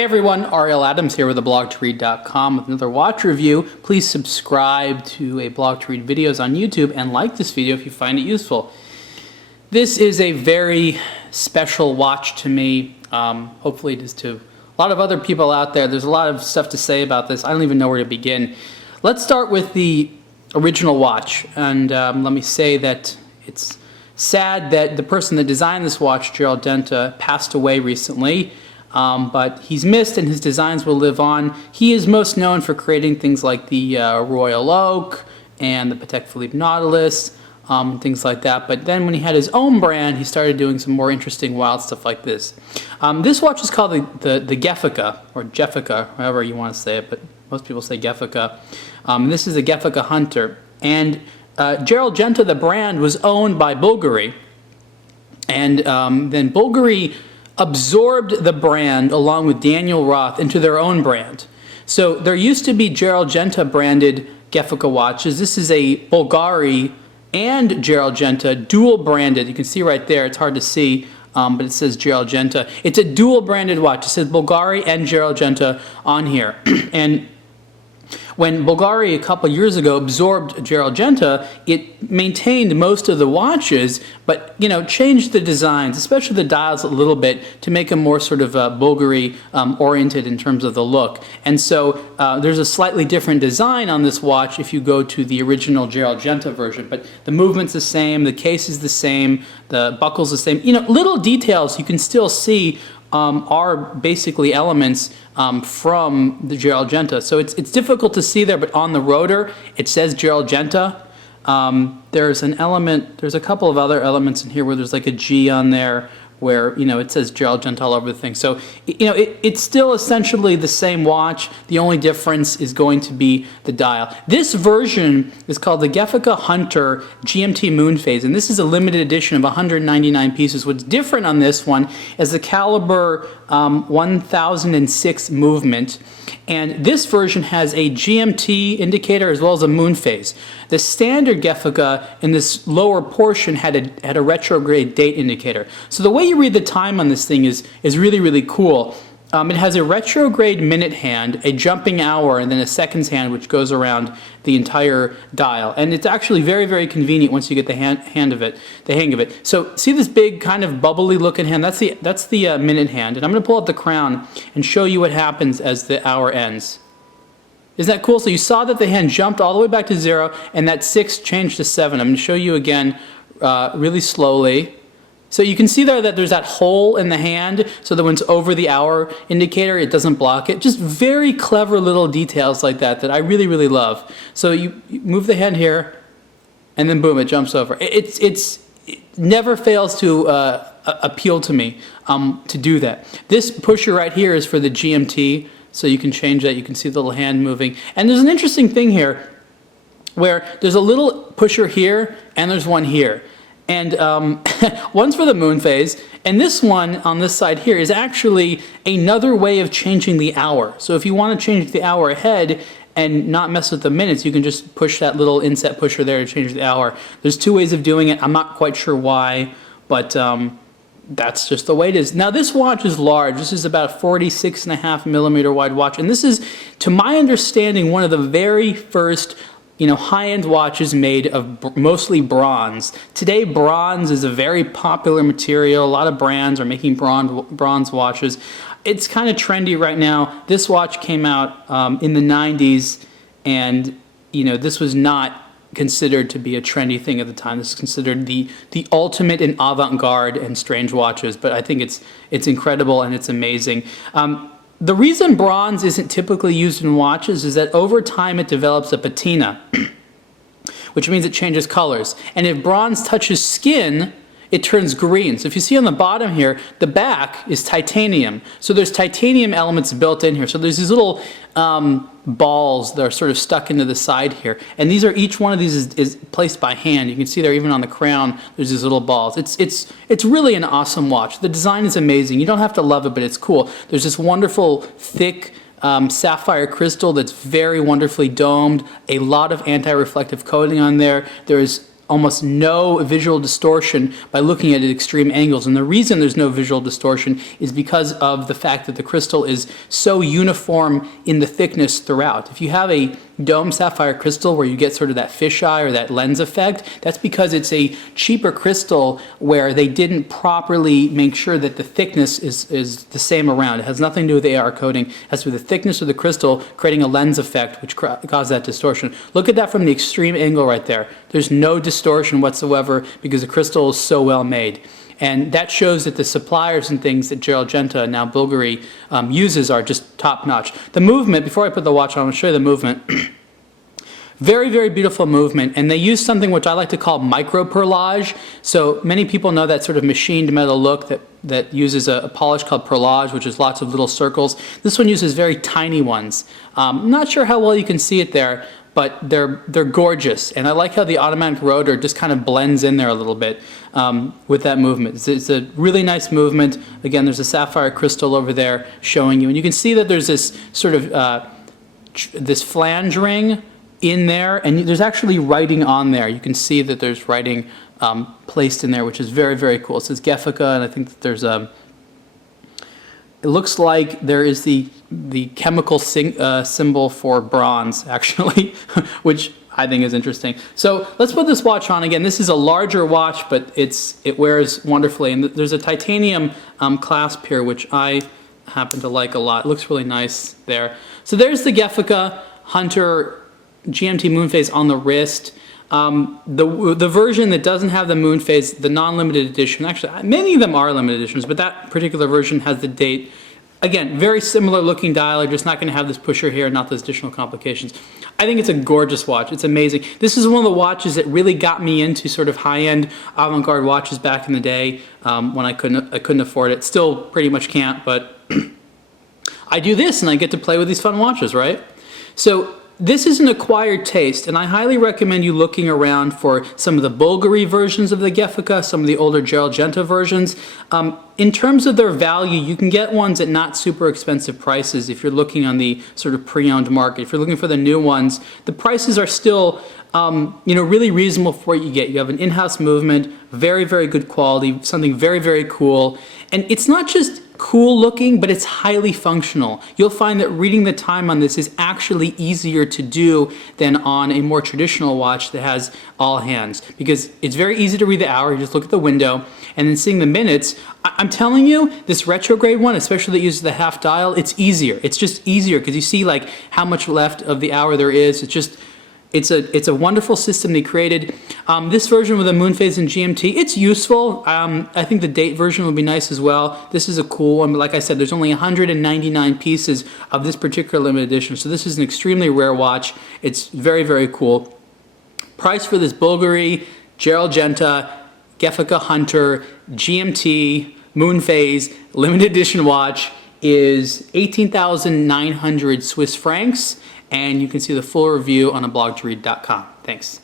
Hey everyone, Ariel Adams here with theblogtoread.com with another watch review. Please subscribe to a Blog to Read videos on YouTube and like this video if you find it useful. This is a very special watch to me. Hopefully it is to a lot of other people out there. There's a lot of stuff to say about this. I don't even know where to begin. Let's start with the original watch, and let me say that it's sad that the person that designed this watch, Gerald Genta, passed away recently. But he's missed and his designs will live on. He is most known for creating things like the Royal Oak and the Patek Philippe Nautilus, things like that. But then when he had his own brand, he started doing some more interesting wild stuff like this. This watch is called the Gefica, or Gefica, however you want to say it, but most people say Gefica. This is a Gefica Hunter. And Gerald Genta, the brand, was owned by Bulgari. And then Bulgari absorbed the brand along with Daniel Roth into their own brand. So there used to be Gerald Genta branded Gefica watches. This is a Bulgari and Gerald Genta dual branded. You can see right there, it's hard to see, but it says Gerald Genta. It's a dual branded watch. It says Bulgari and Gerald Genta on here. And when Bulgari a couple years ago absorbed Gerald Genta, it maintained most of the watches, but changed the designs, especially the dials, a little bit to make them more sort of Bulgari oriented in terms of the look. And so there's a slightly different design on this watch if you go to the original Gerald Genta version, but the movement's the same, the case is the same, the buckle's the same. Little details you can still see are basically elements from the Gerald Genta. So it's difficult to see there, but on the rotor it says Gerald Genta. There's an element, there's a couple of other elements in here where there's like a G on there where it says Gerald Genta all over the thing. So it's still essentially the same watch. The only difference is going to be the dial. This version is called the Gefica Hunter GMT Moon Phase, and this is a limited edition of 199 pieces. What's different on this one is the caliber 1006 movement, and this version has a GMT indicator as well as a moon phase. The standard Gefica in this lower portion had a retrograde date indicator. So the way you read the time on this thing is really, really cool. It has a retrograde minute hand, a jumping hour, and then a seconds hand which goes around the entire dial. And it's actually very, very convenient once you get the hang of it. So see this big kind of bubbly looking hand? That's the minute hand. And I'm going to pull out the crown and show you what happens as the hour ends. Isn't that cool? So you saw that the hand jumped all the way back to 0, and that 6 changed to 7. I'm going to show you again really slowly. So you can see there that there's that hole in the hand so that when it's over the hour indicator, it doesn't block it. Just very clever little details like that I really, really love. So you move the hand here, and then boom, it jumps over. It never fails to appeal to me to do that. This pusher right here is for the GMT, so you can change that. You can see the little hand moving. And there's an interesting thing here where there's a little pusher here, and there's one here. And one's for the moon phase, and this one on this side here is actually another way of changing the hour. So if you want to change the hour ahead and not mess with the minutes, you can just push that little inset pusher there to change the hour. There's 2 ways of doing it. I'm not quite sure why, but that's just the way it is. Now this watch is large. This is about a 46.5 millimeter wide watch, and this is, to my understanding, one of the very first high-end watches made of mostly bronze. Today, bronze is a very popular material. A lot of brands are making bronze watches. It's kind of trendy right now. This watch came out in the 90s, and this was not considered to be a trendy thing at the time. This is considered the ultimate in avant-garde and strange watches, but I think it's incredible and it's amazing. The reason bronze isn't typically used in watches is that over time it develops a patina, which means it changes colors. And if bronze touches skin, it turns green. So if you see on the bottom here, the back is titanium. So there's titanium elements built in here. So there's these little balls that are sort of stuck into the side here. And each one of these is placed by hand. You can see there even on the crown, there's these little balls. It's really an awesome watch. The design is amazing. You don't have to love it, but it's cool. There's this wonderful, thick sapphire crystal that's very wonderfully domed. A lot of anti-reflective coating on there. There's almost no visual distortion by looking at it at extreme angles. And the reason there's no visual distortion is because of the fact that the crystal is so uniform in the thickness throughout. If you have a dome sapphire crystal where you get sort of that fisheye or that lens effect, that's because it's a cheaper crystal where they didn't properly make sure that the thickness is the same around. It has nothing to do with the AR coating. It has to do with the thickness of the crystal creating a lens effect which causes that distortion. Look at that from the extreme angle right there. There's no distortion whatsoever because the crystal is so well made. And that shows that the suppliers and things that Genta, now Bulgari, uses are just top-notch. The movement, before I put the watch on, I'll show you the movement. Very, very beautiful movement. And they use something which I like to call micro-perlage. So many people know that sort of machined metal look that uses a polish called perlage, which is lots of little circles. This one uses very tiny ones. Not sure how well you can see it there, but they're gorgeous. And I like how the automatic rotor just kind of blends in there a little bit with that movement. It's a really nice movement. Again, there's a sapphire crystal over there showing you. And you can see that there's this sort of this flange ring in there, and there's actually writing on there. You can see that there's writing placed in there, which is very, very cool. It says Gefica, and I think that there's it looks like there is the chemical symbol for bronze, actually, which I think is interesting. So let's put this watch on again. This is a larger watch, but it wears wonderfully. And there's a titanium clasp here, which I happen to like a lot. It looks really nice there. So there's the Gefica Hunter GMT moon phase on the wrist. The version that doesn't have the moon phase, the non-limited edition, actually many of them are limited editions, but that particular version has the date. Again, very similar looking dial, just not going to have this pusher here, not those additional complications. I think it's a gorgeous watch. It's amazing. This is one of the watches that really got me into sort of high-end avant-garde watches back in the day when I couldn't afford it. Still pretty much can't, but I do this and I get to play with these fun watches, right? So this is an acquired taste, and I highly recommend you looking around for some of the Bulgari versions of the Gefica, some of the older Genta versions. In terms of their value, you can get ones at not super expensive prices if you're looking on the sort of pre-owned market. If you're looking for the new ones, the prices are still really reasonable for what you get. You have an in-house movement, very, very good quality, something very, very cool. And it's not just cool looking, but it's highly functional. You'll find that reading the time on this is actually easier to do than on a more traditional watch that has all hands, because it's very easy to read the hour. You just look at the window, and then seeing the minutes. I'm telling you, this retrograde one, especially that uses the half dial, it's easier. It's just easier because you see like how much left of the hour there is. It's a wonderful system they created. This version with a moon phase and GMT, it's useful. I think the date version would be nice as well. This is a cool one, but like I said, there's only 199 pieces of this particular limited edition, so this is an extremely rare watch. It's very, very cool. Price for this Bulgari, Genta, Gefica Hunter, GMT, moon phase, limited edition watch is 18,900 Swiss francs. And you can see the full review on ablogtoread.com. Thanks.